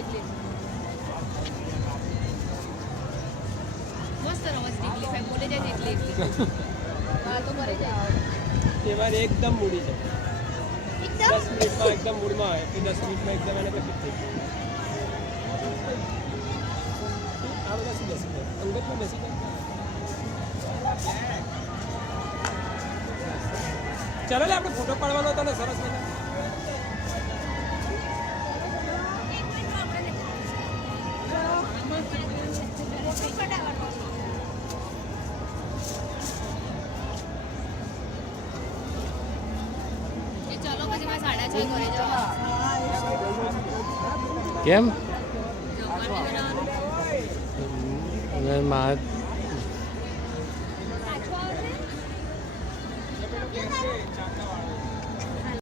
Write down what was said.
એટલી મસ્ત રમત ઢીકલી ફેક બોલે જાય એટલી એટલી હા તો કરે જાય એ વાર એકદમ મૂડી છે એકદમ 10 મિનિટમાં એકદમ મૂડમાં આવે કે 10 મિનિટમાં એકદમ એને પછી થઈ આ બધા શું બેસી જાય અંગતમાં બેસી જાય ચાલો લે આપણે ફોટો પાડવાનો હતો ને સરસ મજા ચલો પછી મારે 6:30 ઘરે જવા કેમ જમવાનું બનાવવાનું મારે